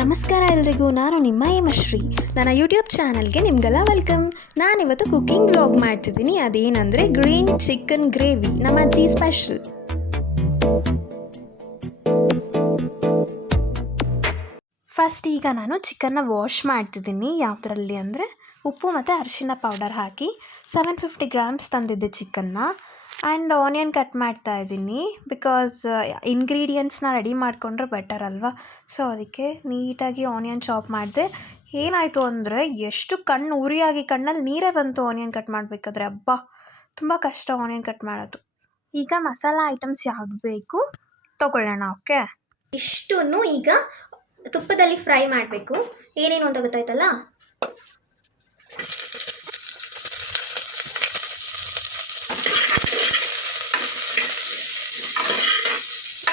ನಮಸ್ಕಾರ ಎಲ್ರಿಗೂ, ನಾನು ನಿಮ್ಮ ಹೇಮಶ್ರೀ. ನನ್ನ ಯೂಟ್ಯೂಬ್ ಚಾನಲ್ಗೆ ನಿಮಗೆಲ್ಲ ವೆಲ್ಕಮ್. ನಾನಿವತ್ತು ಕುಕ್ಕಿಂಗ್ ವ್ಲಾಗ್ ಮಾಡ್ತಿದ್ದೀನಿ. ಅದೇನೆಂದರೆ ಗ್ರೀನ್ ಚಿಕನ್ ಗ್ರೇವಿ, ನಮ್ಮ ಅಜ್ಜಿ ಸ್ಪೆಷಲ್. ಫಸ್ಟ್ ಈಗ ನಾನು ಚಿಕನ್ನ ವಾಶ್ ಮಾಡ್ತಿದ್ದೀನಿ. ಯಾವುದರಲ್ಲಿ ಅಂದರೆ ಉಪ್ಪು ಮತ್ತು ಅರಿಶಿನ ಪೌಡರ್ ಹಾಕಿ 750 ಗ್ರಾಮ್ಸ್ ತಂದಿದ್ದೆ ಚಿಕನ್ನ. ಆ್ಯಂಡ್ ಆನಿಯನ್ ಕಟ್ ಮಾಡ್ತಾ ಇದ್ದೀನಿ, ಬಿಕಾಸ್ ಇಂಗ್ರೀಡಿಯೆಂಟ್ಸ್ನ ರೆಡಿ ಮಾಡಿಕೊಂಡ್ರೆ ಬೆಟರ್ ಅಲ್ವಾ. ಸೊ ಅದಕ್ಕೆ ನೀಟಾಗಿ ಆನಿಯನ್ ಚಾಪ್ ಮಾಡಿದೆ. ಏನಾಯಿತು ಅಂದರೆ ಎಷ್ಟು ಉರಿಯಾಗಿ ಕಣ್ಣಲ್ಲಿ ನೀರೇ ಬಂತು ಆನಿಯನ್ ಕಟ್ ಮಾಡಬೇಕಾದ್ರೆ. ಹಬ್ಬ, ತುಂಬ ಕಷ್ಟ ಆನಿಯನ್ ಕಟ್ ಮಾಡೋದು. ಈಗ ಮಸಾಲ ಐಟಮ್ಸ್ ಯಾವ್ದು ಬೇಕು ತೊಗೊಳ್ಳೋಣ. ಓಕೆ, ಇಷ್ಟನ್ನು ಈಗ ತುಪ್ಪದಲ್ಲಿ ಫ್ರೈ ಮಾಡಬೇಕು. ಏನೇನು ಅಂತ ಗೊತ್ತಾಯ್ತಲ್ಲ.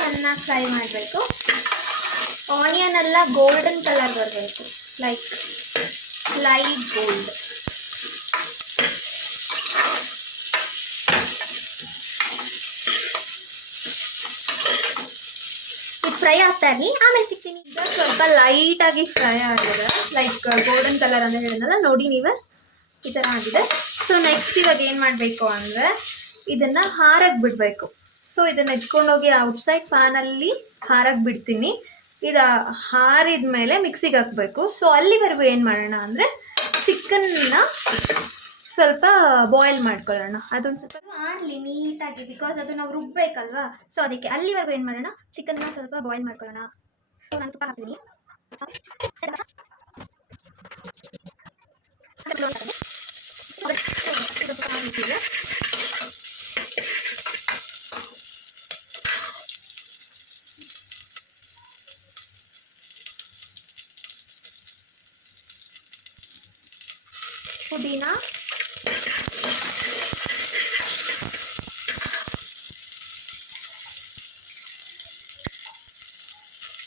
ಚೆನ್ನಾಗಿ ಫ್ರೈ ಮಾಡಬೇಕು. ಆನಿಯನ್ ಎಲ್ಲ ಗೋಲ್ಡನ್ ಕಲರ್ ಬರಬೇಕು, ಲೈಕ್ ಲೈಟ್ ಗೋಲ್ಡ್. ಇದು ಫ್ರೈ ಆಗ್ತಾ ಇರಲಿ, ಆಮೇಲೆ ಸಿಗ್ತೀನಿ. ಈಗ ಸ್ವಲ್ಪ ಲೈಟಾಗಿ ಫ್ರೈ ಆಗಿದೆ, ಲೈಕ್ ಗೋಲ್ಡನ್ ಕಲರ್ ಅಂತ ಹೇಳಿದ್ನಲ್ಲ, ನೋಡಿ ನೀವೇ ಈ ಥರ ಆಗಿದೆ. ಸೊ ನೆಕ್ಸ್ಟ್ ಇವಾಗ ಏನು ಮಾಡಬೇಕು ಅಂದರೆ ಇದನ್ನು ಹಾರಕ್ಕೆ ಬಿಡಬೇಕು. ಸೊ ಇದನ್ನು ಎತ್ಕೊಂಡೋಗಿ ಔಟ್ಸೈಡ್ ಫ್ಯಾನಲ್ಲಿ ಹಾರಕ್ಕೆ ಬಿಡ್ತೀನಿ. ಇದು ಹಾರಿದ ಮೇಲೆ ಮಿಕ್ಸಿಗೆ ಹಾಕಬೇಕು. ಸೊ ಅಲ್ಲಿವರೆಗೂ ಏನು ಮಾಡೋಣ ಅಂದರೆ ಚಿಕನ್ನ ಸ್ವಲ್ಪ ಬಾಯ್ಲ್ ಮಾಡ್ಕೊಳ್ಳೋಣ. ಅದೊಂದು ಸ್ವಲ್ಪ ಆಡಲಿ ನೀಟಾಗಿ, ಬಿಕಾಸ್ ಅದು ನಾವು ರುಬ್ಬೇಕಲ್ವಾ. ಸೊ ಅದಕ್ಕೆ ಅಲ್ಲಿವರೆಗೂ ಏನು ಮಾಡೋಣ, ಚಿಕನ್ನ ಸ್ವಲ್ಪ ಬಾಯ್ಲ್ ಮಾಡ್ಕೊಳ್ಳೋಣ. ಸೊ ನಾನು ತುಪ್ಪ ಹಾಕ್ತೀನಿ. ಪುದೀನ,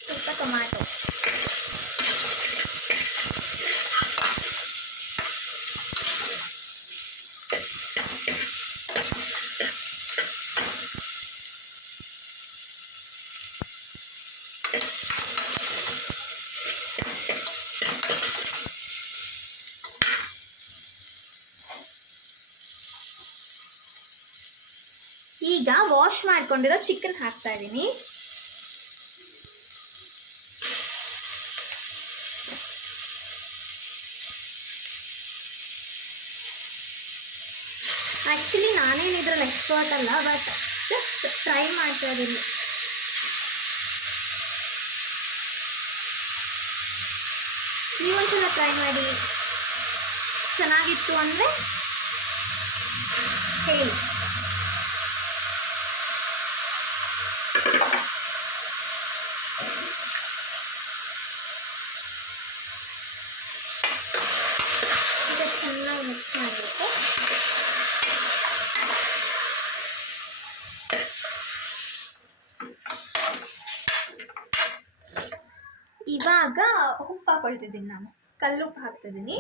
ಸ್ವಲ್ಪ ಟೊಮ್ಯಾಟೊ, ಈಗ ವಾಶ್ ಮಾಡ್ಕೊಂಡಿರೋ ಚಿಕನ್ ಹಾಕ್ತಾ ಇದ್ದೀನಿ. ಆ್ಯಕ್ಚುಲಿ ನಾನೇನಿದ್ರಲ್ಲಿ ಎಕ್ಸ್ಪರ್ಟ್ ಅಲ್ಲ, ಬಟ್ ಜಸ್ಟ್ ಟ್ರೈ ಮಾಡ್ತಾ ಇದ್ದೀನಿ. ನೀವೊಂದ್ಸಲ ಟ್ರೈ ಮಾಡಿ, ಚೆನ್ನಾಗಿತ್ತು ಅಂದರೆ ಹೇಳಿ. ಈಗ ಚೆನ್ನಾಗಿ ಮಿಕ್ಸ್ ಮಾಡಬೇಕು. ಇವಾಗ ಉಪ್ಪು ಹಾಕೊಳ್ತಿದ್ದೀನಿ, ನಾನು ಕಲ್ಲುಪ್ಪು ಹಾಕ್ತಿದ್ದೀನಿ.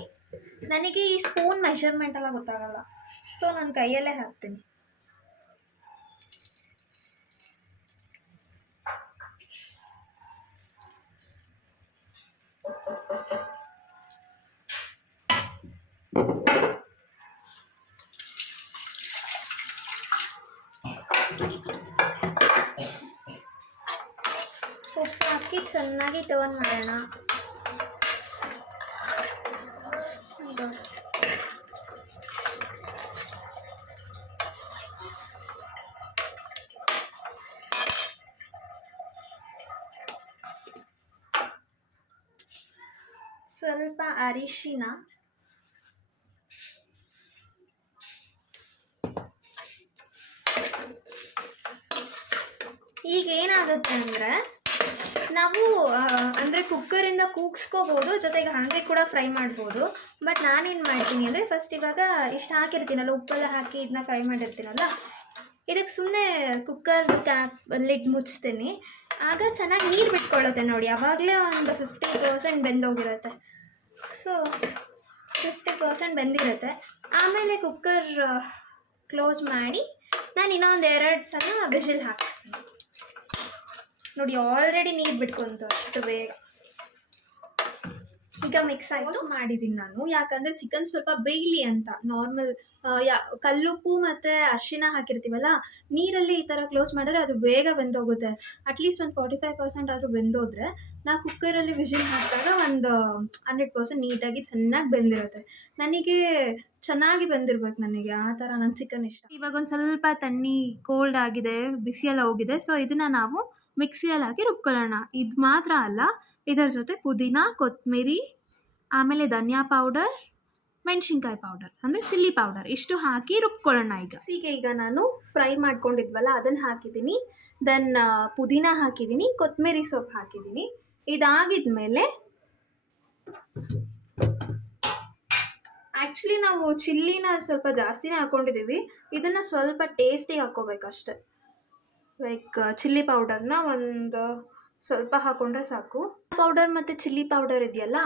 ನನಗೆ ಈ ಸ್ಪೂನ್ ಮೆಷರ್ಮೆಂಟ್ ಎಲ್ಲ ಗೊತ್ತಾಗಲ್ಲ, ಸೊ ನಾನು ಕೈಯಲ್ಲೇ ಹಾಕ್ತೀನಿ. ಉಪ್ಪು ಹಾಕಿ ಚೆನ್ನಾಗಿ ಟರ್ನ್ ಮಾಡೋಣ. ಸ್ವಲ್ಪ ಅರಿಶಿನ, ಈಗ ಏನಾಗುತ್ತೆ ಅಂದರೆ ನಾವು ಅಂದರೆ ಕುಕ್ಕರಿಂದ ಕೂಗಿಸ್ಕೋಬೋದು, ಜೊತೆಗೆ ಹಾಗೆ ಕೂಡ ಫ್ರೈ ಮಾಡ್ಬೋದು. ಬಟ್ ನಾನೇನು ಮಾಡ್ತೀನಿ ಅಂದರೆ ಫಸ್ಟ್ ಇವಾಗ ಇಷ್ಟು ಹಾಕಿರ್ತೀನಲ್ಲ, ಉಪ್ಪೆಲ್ಲ ಹಾಕಿ ಇದನ್ನ ಫ್ರೈ ಮಾಡಿರ್ತೀನಲ್ಲ, ಇದಕ್ಕೆ ಸುಮ್ಮನೆ ಕುಕ್ಕರ್ದು ಲಿಡ್ ಮುಚ್ತೀನಿ. ಆಗ ಚೆನ್ನಾಗಿ ನೀರು ಬಿಟ್ಕೊಳ್ಳುತ್ತೆ ನೋಡಿ. ಆವಾಗಲೇ ಒಂದು 50% ಬೆಂದೋಗಿರುತ್ತೆ. ಸೊ 50% ಬೆಂದಿರುತ್ತೆ. ಆಮೇಲೆ ಕುಕ್ಕರ್ ಕ್ಲೋಸ್ ಮಾಡಿ ನಾನು ಇನ್ನೊಂದು 2 ಸಲ ವಿಸಿಲ್ ಹಾಕ್ತೀನಿ. ನೋಡಿ ಆಲ್ರೆಡಿ ನೀರು ಬಿಟ್ಕೊಂತು ಅಷ್ಟು ಬೇಗ. ಈಗ ಮಿಕ್ಸ್ ಆಯಿತು. ಮಾಡಿದ್ದೀನಿ ನಾನು, ಯಾಕಂದರೆ ಚಿಕನ್ ಸ್ವಲ್ಪ ಬೇಯಲಿ ಅಂತ. ನಾರ್ಮಲ್ ಕಲ್ಲುಪ್ಪು ಮತ್ತು ಅರಿಶಿನ ಹಾಕಿರ್ತೀವಲ್ಲ, ನೀರಲ್ಲಿ ಈ ಥರ ಕ್ಲೋಸ್ ಮಾಡಿದ್ರೆ ಅದು ಬೇಗ ಬೆಂದೋಗುತ್ತೆ. ಅಟ್ಲೀಸ್ಟ್ ಒಂದು 45% ಆದರೂ ಬೆಂದೋದ್ರೆ ನಾವು ಕುಕ್ಕರಲ್ಲಿ ವಿಷಿಲ್ ಹಾಕಿದಾಗ ಒಂದು 100% ನೀಟಾಗಿ ಚೆನ್ನಾಗಿ ಬೆಂದಿರುತ್ತೆ. ನನಗೆ ಚೆನ್ನಾಗಿ ಬೆಂದಿರ್ಬೇಕು, ನನಗೆ ಆ ಥರ ನನ್ನ ಚಿಕನ್ ಇಷ್ಟ. ಇವಾಗ ಒಂದು ಸ್ವಲ್ಪ ತಣ್ಣಿ ಕೋಲ್ಡ್ ಆಗಿದೆ, ಬಿಸಿಯೆಲ್ಲ ಹೋಗಿದೆ. ಸೊ ಇದನ್ನು ನಾವು ಮಿಕ್ಸಿಯಲ್ಲಿ ಹಾಕಿ ರುಬ್ಕೊಳ್ಳೋಣ. ಇದು ಮಾತ್ರ ಅಲ್ಲ, ಇದರ ಜೊತೆ ಪುದೀನ, ಕೊತ್ತಂಬರಿ, ಆಮೇಲೆ ಧನಿಯಾ ಪೌಡರ್, ಮೆಣಸಿನ್ಕಾಯಿ ಪೌಡರ್ ಅಂದರೆ ಚಿಲ್ಲಿ ಪೌಡರ್, ಇಷ್ಟು ಹಾಕಿ ರುಬ್ಕೊಳ್ಳೋಣ. ಈಗ ನಾನು ಫ್ರೈ ಮಾಡ್ಕೊಂಡಿದ್ವಲ್ಲ ಅದನ್ನು ಹಾಕಿದ್ದೀನಿ. ದೆನ್ ಪುದೀನ ಹಾಕಿದ್ದೀನಿ, ಕೊತ್ತಂಬರಿ ಸೊಪ್ಪು ಹಾಕಿದ್ದೀನಿ. ಇದಾಗಿದ್ಮೇಲೆ ಆ್ಯಕ್ಚುಲಿ ನಾವು ಚಿಲ್ಲಿನ ಸ್ವಲ್ಪ ಜಾಸ್ತಿನೇ ಹಾಕ್ಕೊಂಡಿದ್ದೀವಿ. ಇದನ್ನು ಸ್ವಲ್ಪ ಟೇಸ್ಟಿಗೆ ಹಾಕ್ಕೋಬೇಕಷ್ಟೆ. ಲೈಕ್ ಚಿಲ್ಲಿ ಪೌಡರ್ನ ಒಂದು ಸ್ವಲ್ಪ ಹಾಕ್ಕೊಂಡ್ರೆ ಸಾಕು. ಪೌಡರ್ ಮತ್ತು ಚಿಲ್ಲಿ ಪೌಡರ್ ಇದೆಯಲ್ಲ,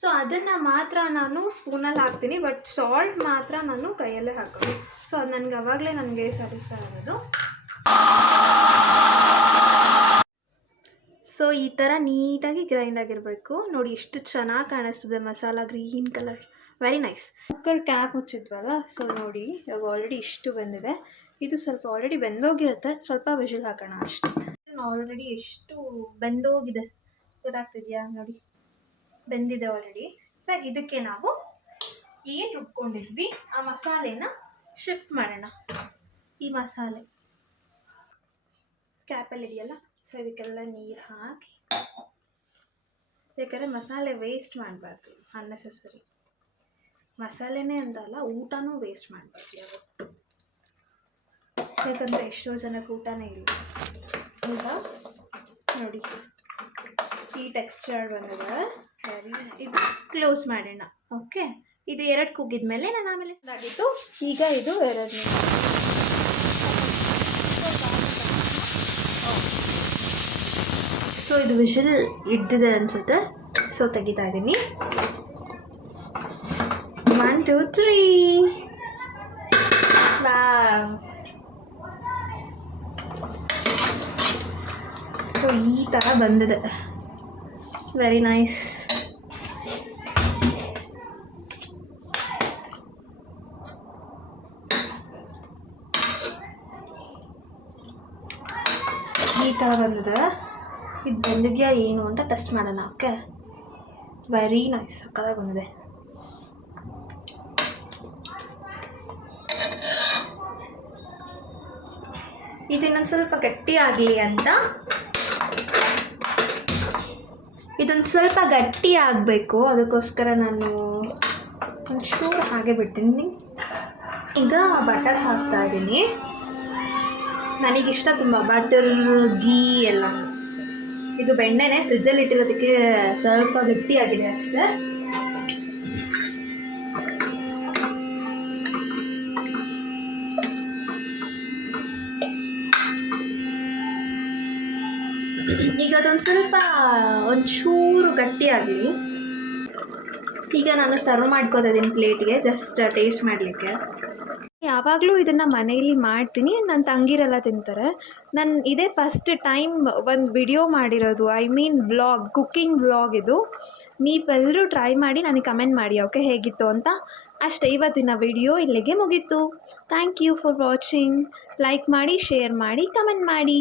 ಸೊ ಅದನ್ನು ಮಾತ್ರ ನಾನು ಸ್ಪೂನಲ್ಲಿ ಹಾಕ್ತೀನಿ. ಬಟ್ ಸಾಲ್ಟ್ ಮಾತ್ರ ನಾನು ಕೈಯಲ್ಲೇ ಹಾಕೋದು. ಸೊ ಅದು ನನಗೆ ಸ್ಯಾಟಿಸ್ಫೈ ಆಗೋದು. ಸೊ ಈ ಥರ ನೀಟಾಗಿ ಗ್ರೈಂಡ್ ಆಗಿರಬೇಕು. ನೋಡಿ ಎಷ್ಟು ಚೆನ್ನಾಗಿ ಕಾಣಿಸ್ತದೆ masala, green colour, very nice. Cooker cap ಮುಚ್ಚಿದ್ವಲ್ಲ, ಸೊ ನೋಡಿ ಇವಾಗ ಆಲ್ರೆಡಿ ಇಷ್ಟು ಬೆಂದಿದೆ. ಇದು ಸ್ವಲ್ಪ ಆಲ್ರೆಡಿ ಬೆಂದೋಗಿರುತ್ತೆ, ಸ್ವಲ್ಪ ವಿಷಲ್ ಹಾಕೋಣ ಅಷ್ಟೇ. ಆಲ್ರೆಡಿ ಎಷ್ಟು ಬೆಂದೋಗಿದೆ ಗೊತ್ತಾಗ್ತಿದೆಯಾ? ನೋಡಿ ಬೆಂದಿದೆ ಆಲ್ರೆಡಿ. ಇವಾಗ ಇದಕ್ಕೆ ನಾವು ಏನು ರುಬ್ಕೊಂಡಿದ್ವಿ ಆ ಮಸಾಲೆನ ಶಿಫ್ಟ್ ಮಾಡೋಣ. ಈ ಮಸಾಲೆ ಕ್ಯಾಪಲ್ಲಿ ಇದೆಯಲ್ಲ, ಸೊ ಇದಕ್ಕೆಲ್ಲ ನೀರು ಹಾಕಿ, ಯಾಕಂದರೆ ಮಸಾಲೆ ವೇಸ್ಟ್ ಮಾಡಬಾರ್ದು ಅನ್ನೆಸೆಸರಿ. ಮಸಾಲೆನೇ ಅಂತಲ್ಲ, ಊಟನೂ ವೇಸ್ಟ್ ಮಾಡಬಾರ್ದು ಯಾವತ್ತು, ಯಾಕಂದರೆ ಎಷ್ಟೋ ಜನಕ್ಕೆ ಊಟನೇ ಇಲ್ಲ. ಈಗ ನೋಡಿ ಈ ಟೆಕ್ಸ್ಚರ್ ಬಂದಿದೆ. ಇದು ಕ್ಲೋಸ್ ಮಾಡೋಣ. ಓಕೆ, ಇದು 2 ಕುಗ್ಗಿದ್ಮೇಲೆ ನಾನು ಆಮೇಲೆ ಆಗಿತ್ತು. ಈಗ ಇದು 2 ಸೊ ಇದು ವಿಷಲ್ ಹಿಡ್ದಿದೆ ಅನಿಸುತ್ತೆ. ಸೊ ತೆಗಿತಾ ಇದ್ದೀನಿ. 1 2 3. ವಾವ್. ಸೊ ಈ ಥರ ಬಂದಿದೆ, ವೆರಿ ನೈಸ್. ಈ ಥರ ಬಂದಿದೆ. ಇದು ಬಂದಿದೆಯಾ ಏನು ಅಂತ ಟೆಸ್ಟ್ ಮಾಡೋಣ. ಓಕೆ, ವೆರಿ ನೈಸ್, ಸಕ್ಕತ್ತಾಗಿ ಬಂದಿದೆ. ಇದು ಇನ್ನೊಂದು ಸ್ವಲ್ಪ ಗಟ್ಟಿ ಆಗಲಿ ಅಂತ, ಇದೊಂದು ಸ್ವಲ್ಪ ಗಟ್ಟಿ ಆಗಬೇಕು, ಅದಕ್ಕೋಸ್ಕರ ನಾನು ಒಂಚೂರು ಹಾಗೆ ಬಿಡ್ತೀನಿ. ಈಗ ಬಟರ್ ಹಾಕ್ತಾ ಇದ್ದೀನಿ. ನನಗಿಷ್ಟ ತುಂಬ ಬಟರ್, ಗೀ ಎಲ್ಲ. ಇದು ಬೆಣ್ಣೆನೇ, ಫ್ರಿಜ್ಜಲ್ಲಿ ಇಟ್ಟಿರೋದಕ್ಕೆ ಸ್ವಲ್ಪ ಗಟ್ಟಿಯಾಗಿದೆ ಅಷ್ಟೇ. ಈಗ ಅದೊಂದು ಸ್ವಲ್ಪ ಒಂಚೂರು ಗಟ್ಟಿಯಾಗಲಿ. ಈಗ ನಾನು ಸರ್ವ್ ಮಾಡ್ಕೋತಾ ಇದ್ದೀನಿ ಪ್ಲೇಟ್ಗೆ, ಜಸ್ಟ್ ಟೇಸ್ಟ್ ಮಾಡಲಿಕ್ಕೆ. ಯಾವಾಗಲೂ ಇದನ್ನು ಮನೆಯಲ್ಲಿ ಮಾಡ್ತೀನಿ, ನನ್ನ ತಂಗಿರೆಲ್ಲ ತಿಂತಾರೆ. ನಾನು ಇದೇ ಫಸ್ಟ್ ಟೈಮ್ ಒಂದು ವಿಡಿಯೋ ಮಾಡಿರೋದು, I mean vlog, cooking vlog ಇದು. ನೀವೆಲ್ಲರೂ ಟ್ರೈ ಮಾಡಿ ನನಗೆ ಕಮೆಂಟ್ ಮಾಡಿ, ಓಕೆ, ಹೇಗಿತ್ತು ಅಂತ. ಅಷ್ಟೇ, ಇವತ್ತಿನ ವಿಡಿಯೋ ಇಲ್ಲಿಗೆ ಮುಗೀತು. Thank you for watching. Like ಮಾಡಿ, ಶೇರ್ ಮಾಡಿ, ಕಮೆಂಟ್ ಮಾಡಿ.